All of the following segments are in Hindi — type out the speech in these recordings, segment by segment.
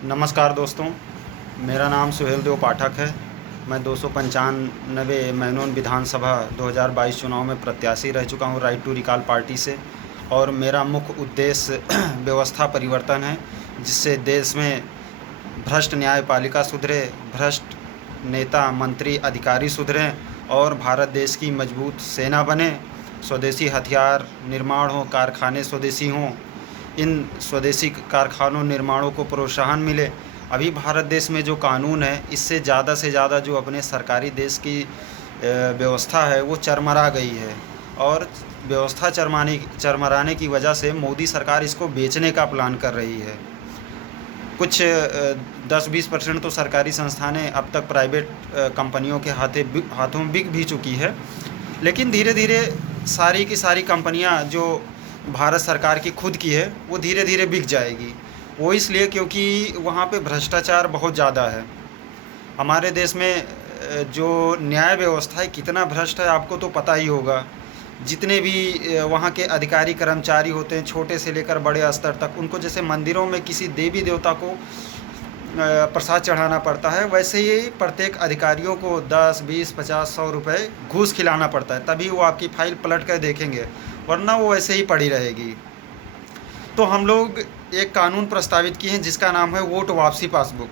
नमस्कार दोस्तों, मेरा नाम सुहेल देव पाठक है। मैं 295 मैनून विधानसभा 2022 चुनाव में प्रत्याशी रह चुका हूँ राइट टू रिकॉल पार्टी से। और मेरा मुख्य उद्देश्य व्यवस्था परिवर्तन है, जिससे देश में भ्रष्ट न्यायपालिका सुधरे, भ्रष्ट नेता मंत्री अधिकारी सुधरें और भारत देश की मजबूत सेना बने। स्वदेशी हथियार निर्माण हो, कारखाने स्वदेशी हों, इन स्वदेशी कारखानों निर्माणों को प्रोत्साहन मिले। अभी भारत देश में जो कानून है, इससे ज़्यादा से ज़्यादा जो अपने सरकारी देश की व्यवस्था है वो चरमरा गई है। और व्यवस्था चरमराने की वजह से मोदी सरकार इसको बेचने का प्लान कर रही है। कुछ 10-20% तो सरकारी संस्थानें अब तक प्राइवेट कंपनियों के हाथों में बिक भी चुकी है। लेकिन धीरे धीरे सारी की सारी कंपनियां जो भारत सरकार की खुद की है वो धीरे धीरे बिक जाएगी। वो इसलिए क्योंकि वहाँ पे भ्रष्टाचार बहुत ज़्यादा है। हमारे देश में जो न्याय व्यवस्था है कितना भ्रष्ट है आपको तो पता ही होगा। जितने भी वहाँ के अधिकारी कर्मचारी होते हैं, छोटे से लेकर बड़े स्तर तक, उनको जैसे मंदिरों में किसी देवी देवता को प्रसाद चढ़ाना पड़ता है, वैसे ही प्रत्येक अधिकारियों को 10, 20, 50, 100 रुपये घूस खिलाना पड़ता है, तभी वो आपकी फाइल पलट कर देखेंगे, वरना वो वैसे ही पड़ी रहेगी। तो हम लोग एक कानून प्रस्तावित किए हैं जिसका नाम है वोट वापसी पासबुक।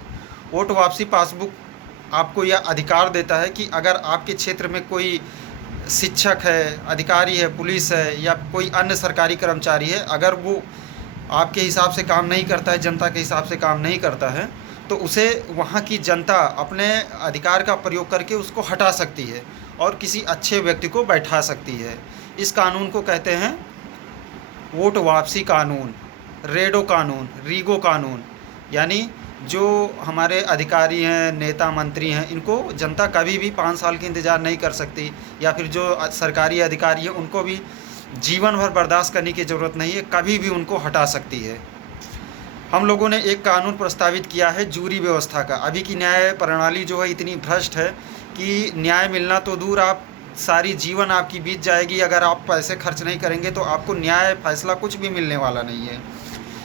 वोट वापसी पासबुक आपको यह अधिकार देता है कि अगर आपके क्षेत्र में कोई शिक्षक है, अधिकारी है, पुलिस है या कोई अन्य सरकारी कर्मचारी है, अगर वो आपके हिसाब से काम नहीं करता है, जनता के हिसाब से काम नहीं करता है, तो उसे वहाँ की जनता अपने अधिकार का प्रयोग करके उसको हटा सकती है और किसी अच्छे व्यक्ति को बैठा सकती है। इस कानून को कहते हैं वोट वापसी कानून, रेडो कानून, रीगो कानून। यानी जो हमारे अधिकारी हैं, नेता मंत्री हैं, इनको जनता कभी भी 5 साल की इंतज़ार नहीं कर सकती, या फिर जो सरकारी अधिकारी हैं उनको भी जीवन भर बर्दाश्त करने की ज़रूरत नहीं है, कभी भी उनको हटा सकती है। हम लोगों ने एक कानून प्रस्तावित किया है जूरी व्यवस्था का। अभी की न्याय प्रणाली जो है इतनी भ्रष्ट है कि न्याय मिलना तो दूर, आप सारी जीवन आपकी बीत जाएगी, अगर आप पैसे खर्च नहीं करेंगे तो आपको न्याय फैसला कुछ भी मिलने वाला नहीं है।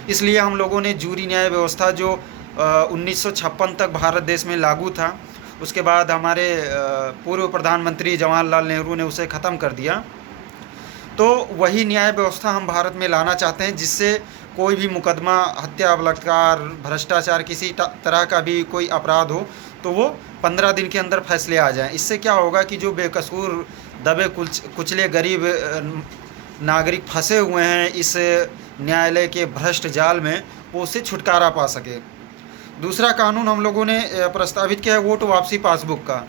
इसलिए हम लोगों ने जूरी न्याय व्यवस्था जो 1956 तक भारत देश में लागू था, उसके बाद हमारे पूर्व प्रधानमंत्री जवाहरलाल नेहरू ने उसे ख़त्म कर दिया। तो वही न्याय व्यवस्था हम भारत में लाना चाहते हैं, जिससे कोई भी मुकदमा, हत्या, बलात्कार, भ्रष्टाचार, किसी तरह का भी कोई अपराध हो तो वो 15 दिन के अंदर फैसले आ जाएं। इससे क्या होगा कि जो बेकसूर दबे कुचले गरीब नागरिक फंसे हुए हैं इस न्यायालय के भ्रष्ट जाल में, वो उससे छुटकारा पा सके। दूसरा कानून हम लोगों ने प्रस्तावित किया है वोट वापसी पासबुक का।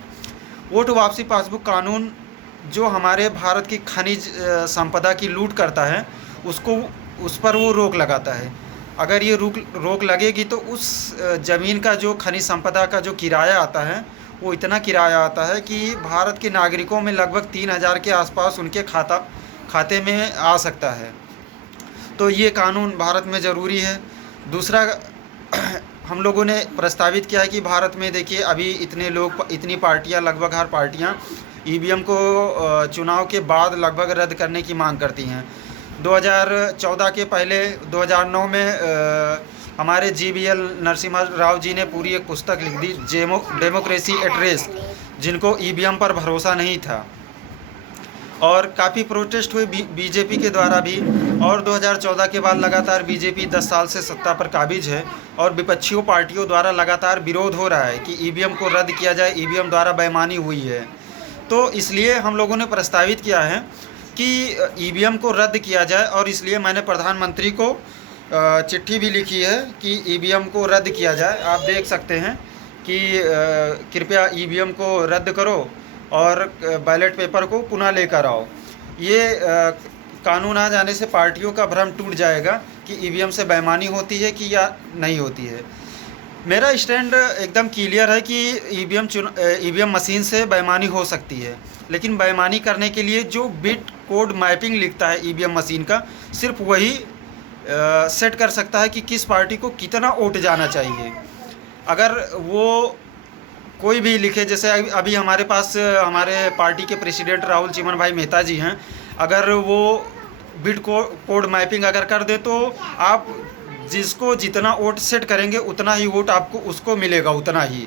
वोट वापसी पासबुक कानून जो हमारे भारत की खनिज संपदा की लूट करता है, उस पर वो रोक लगाता है। अगर ये रोक लगेगी तो उस ज़मीन का जो खनिज संपदा का जो किराया आता है, वो इतना किराया आता है कि भारत के नागरिकों में लगभग 3000 के आसपास उनके खाते में आ सकता है। तो ये कानून भारत में ज़रूरी है। दूसरा हम लोगों ने प्रस्तावित किया है कि भारत में देखिए अभी इतने लोग, इतनी पार्टियां, लगभग हर पार्टियां ईवीएम को चुनाव के बाद लगभग रद्द करने की मांग करती हैं। 2014 के पहले 2009 में हमारे जीवीएल नरसिम्हा राव जी ने पूरी एक पुस्तक लिख दी, डेमोक्रेसी एट रिस्क, जिनको ईवीएम पर भरोसा नहीं था, और काफ़ी प्रोटेस्ट हुए बीजेपी के द्वारा भी। और 2014 के बाद लगातार बीजेपी 10 साल से सत्ता पर काबिज है और विपक्षियों पार्टियों द्वारा लगातार विरोध हो रहा है कि ईवीएम को रद्द किया जाए, ईवीएम द्वारा बेईमानी हुई है। तो इसलिए हम लोगों ने प्रस्तावित किया है कि ईवीएम को रद्द किया जाए, और इसलिए मैंने प्रधानमंत्री को चिट्ठी भी लिखी है कि ईवीएम को रद्द किया जाए। आप देख सकते हैं कि कृपया ईवीएम को रद्द करो और बैलेट पेपर को पुनः लेकर आओ। ये कानून आ जाने से पार्टियों का भ्रम टूट जाएगा कि ईवीएम से बेईमानी होती है कि या नहीं होती है। मेरा स्टैंड एकदम क्लियर है कि ईवीएम मशीन से बेईमानी हो सकती है, लेकिन बेईमानी करने के लिए जो बिट कोड मैपिंग लिखता है ईवीएम मशीन का, सिर्फ वही सेट कर सकता है कि किस पार्टी को कितना वोट जाना चाहिए। अगर वो कोई भी लिखे, जैसे अभी हमारे पास हमारे पार्टी के प्रेसिडेंट राहुल चिमन भाई मेहता जी हैं, अगर वो बिट कोड मैपिंग अगर कर दे तो आप जिसको जितना वोट सेट करेंगे उतना ही वोट आपको उसको मिलेगा, उतना ही।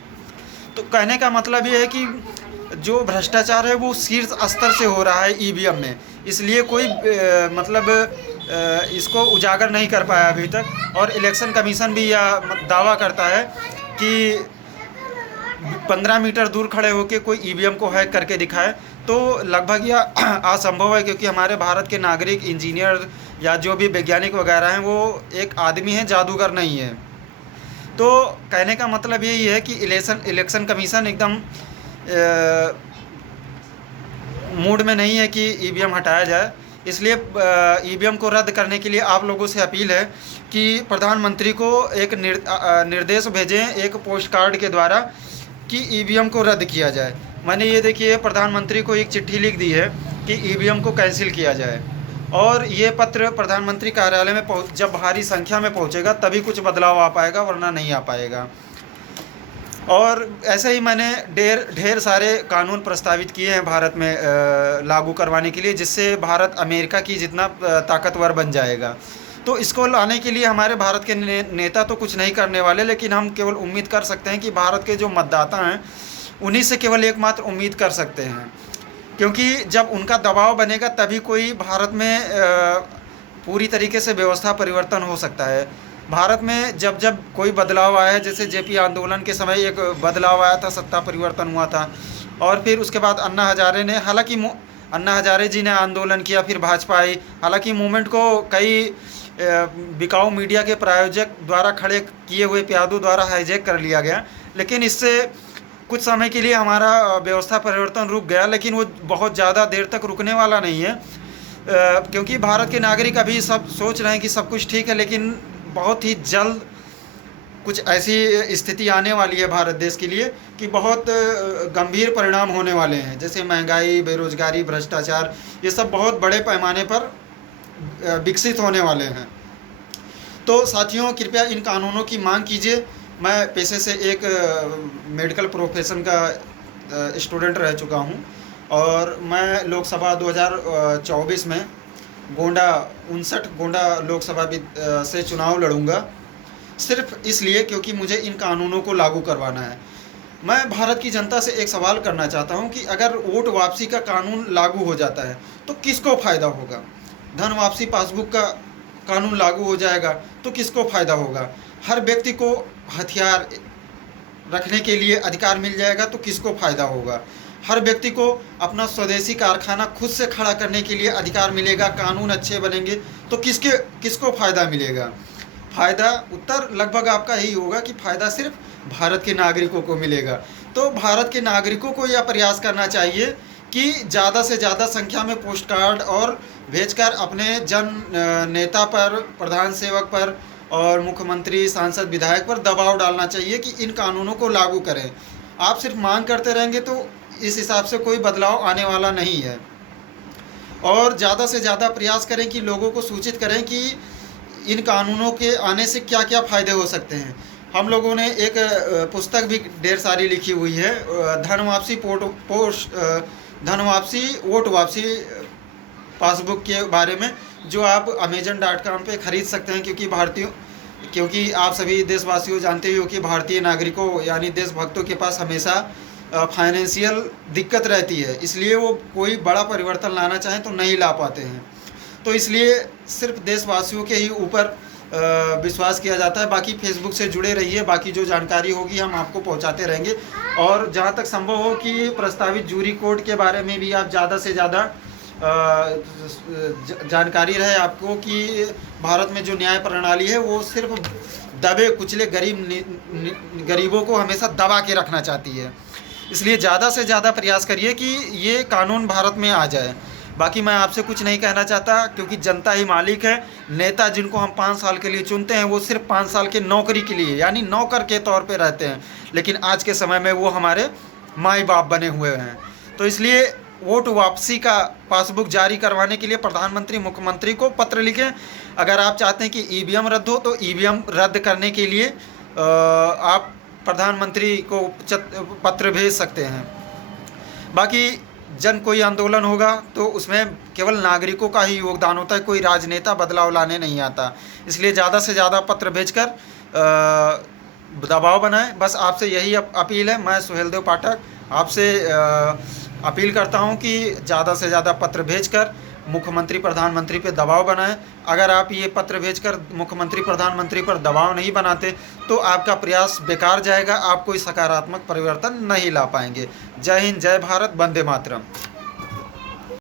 तो कहने का मतलब ये है कि जो भ्रष्टाचार है वो शीर्ष स्तर से हो रहा है ईवीएम में, इसलिए कोई इसको उजागर नहीं कर पाया अभी तक। और इलेक्शन कमीशन भी यह दावा करता है कि 15 मीटर दूर खड़े होकर कोई ईवीएम को हैक करके दिखाए, तो लगभग यह असंभव है, क्योंकि हमारे भारत के नागरिक, इंजीनियर या जो भी वैज्ञानिक वगैरह हैं वो एक आदमी है, जादूगर नहीं है। तो कहने का मतलब यही है कि इलेक्शन कमीशन एकदम मूड में नहीं है कि ईवीएम हटाया जाए। इसलिए ईवीएम को रद्द करने के लिए आप लोगों से अपील है कि प्रधानमंत्री को एक निर्देश भेजें एक पोस्ट कार्ड के द्वारा कि ईवीएम को रद्द किया जाए। मैंने ये देखिए प्रधानमंत्री को एक चिट्ठी लिख दी है कि ईवीएम को कैंसिल किया जाए, और ये पत्र प्रधानमंत्री कार्यालय में जब भारी संख्या में पहुंचेगा तभी कुछ बदलाव आ पाएगा, वरना नहीं आ पाएगा। और ऐसे ही मैंने ढेर सारे कानून प्रस्तावित किए हैं भारत में लागू करवाने के लिए, जिससे भारत अमेरिका की जितना ताकतवर बन जाएगा। तो इसको लाने के लिए हमारे भारत के नेता तो कुछ नहीं करने वाले, लेकिन हम केवल उम्मीद कर सकते हैं कि भारत के जो मतदाता हैं उन्हीं से केवल एकमात्र उम्मीद कर सकते हैं, क्योंकि जब उनका दबाव बनेगा तभी कोई भारत में पूरी तरीके से व्यवस्था परिवर्तन हो सकता है। भारत में जब जब कोई बदलाव आया है, जैसे जेपी आंदोलन के समय एक बदलाव आया था, सत्ता परिवर्तन हुआ था, और फिर उसके बाद अन्ना हजारे ने, हालांकि अन्ना हजारे जी ने आंदोलन किया, फिर भाजपा आई। हालांकि मूवमेंट को कई बिकाऊ मीडिया के प्रायोजक द्वारा खड़े किए हुए प्यादों द्वारा हाईजैक कर लिया गया, लेकिन इससे कुछ समय के लिए हमारा व्यवस्था परिवर्तन रुक गया, लेकिन वो बहुत ज़्यादा देर तक रुकने वाला नहीं है, क्योंकि भारत के नागरिक अभी सब सोच रहे हैं कि सब कुछ ठीक है, लेकिन बहुत ही जल्द कुछ ऐसी स्थिति आने वाली है भारत देश के लिए कि बहुत गंभीर परिणाम होने वाले हैं, जैसे महंगाई, बेरोजगारी, भ्रष्टाचार, ये सब बहुत बड़े पैमाने पर विकसित होने वाले हैं। तो साथियों, कृपया इन कानूनों की मांग कीजिए। मैं पेशे से एक मेडिकल प्रोफेशन का स्टूडेंट रह चुका हूं, और मैं लोकसभा 2024 में गोंडा 59 गोंडा लोकसभा से चुनाव लड़ूंगा, सिर्फ इसलिए क्योंकि मुझे इन कानूनों को लागू करवाना है। मैं भारत की जनता से एक सवाल करना चाहता हूं कि अगर वोट वापसी का कानून लागू हो जाता है तो किसको फ़ायदा होगा? धन वापसी पासबुक का कानून लागू हो जाएगा तो किसको फ़ायदा होगा? हर व्यक्ति को हथियार रखने के लिए अधिकार मिल जाएगा तो किसको फ़ायदा होगा? हर व्यक्ति को अपना स्वदेशी कारखाना खुद से खड़ा करने के लिए अधिकार मिलेगा, कानून अच्छे बनेंगे तो किसको फ़ायदा मिलेगा? फ़ायदा उत्तर लगभग आपका यही होगा कि फ़ायदा सिर्फ भारत के नागरिकों को मिलेगा। तो भारत के नागरिकों को यह प्रयास करना चाहिए कि ज़्यादा से ज़्यादा संख्या में पोस्ट कार्ड और भेजकर अपने नेता पर, प्रधान सेवक पर और मुख्यमंत्री, सांसद, विधायक पर दबाव डालना चाहिए कि इन कानूनों को लागू करें। आप सिर्फ मांग करते रहेंगे तो इस हिसाब से कोई बदलाव आने वाला नहीं है। और ज़्यादा से ज़्यादा प्रयास करें कि लोगों को सूचित करें कि इन कानूनों के आने से क्या क्या फ़ायदे हो सकते हैं। हम लोगों ने एक पुस्तक भी ढेर सारी लिखी हुई है, धन वापसी वोट वापसी पासबुक के बारे में, जो आप amazon.com पे ख़रीद सकते हैं, क्योंकि आप सभी देशवासियों जानते ही हो कि भारतीय नागरिकों यानी देशभक्तों के पास हमेशा फाइनेंशियल दिक्कत रहती है, इसलिए वो कोई बड़ा परिवर्तन लाना चाहें तो नहीं ला पाते हैं। तो इसलिए सिर्फ देशवासियों के ही ऊपर विश्वास किया जाता है। बाकी फेसबुक से जुड़े रहिए, बाकी जो जानकारी होगी हम आपको पहुंचाते रहेंगे। और जहां तक संभव हो कि प्रस्तावित जूरी कोड के बारे में भी आप ज़्यादा से ज़्यादा जानकारी रहे आपको कि भारत में जो न्याय प्रणाली है वो सिर्फ दबे कुचले गरीबों को हमेशा दबा के रखना चाहती है। इसलिए ज़्यादा से ज़्यादा प्रयास करिए कि ये कानून भारत में आ जाए। बाकी मैं आपसे कुछ नहीं कहना चाहता, क्योंकि जनता ही मालिक है। नेता जिनको हम 5 साल के लिए चुनते हैं वो सिर्फ 5 साल के नौकरी के लिए यानी नौकर के तौर पे रहते हैं, लेकिन आज के समय में वो हमारे माई बाप बने हुए हैं। तो इसलिए वोट वापसी का पासबुक जारी करवाने के लिए प्रधानमंत्री, मुख्यमंत्री को पत्र लिखें। अगर आप चाहते हैं कि ईवीएम रद्द हो तो ईवीएम रद्द करने के लिए आप प्रधानमंत्री को पत्र भेज सकते हैं। बाकी जन कोई आंदोलन होगा तो उसमें केवल नागरिकों का ही योगदान होता है, कोई राजनेता बदलाव लाने नहीं आता। इसलिए ज़्यादा से ज़्यादा पत्र भेजकर दबाव बनाएं। बस आपसे यही अपील है। मैं सुहेलदेव पाठक आपसे अपील करता हूं कि ज़्यादा से ज़्यादा पत्र भेजकर मुख्यमंत्री प्रधानमंत्री पे दबाव बनाएं। अगर आप ये पत्र भेजकर मुख्यमंत्री प्रधानमंत्री पर दबाव नहीं बनाते तो आपका प्रयास बेकार जाएगा, आप कोई सकारात्मक परिवर्तन नहीं ला पाएंगे। जय हिंद, जय भारत, वंदे मातरम।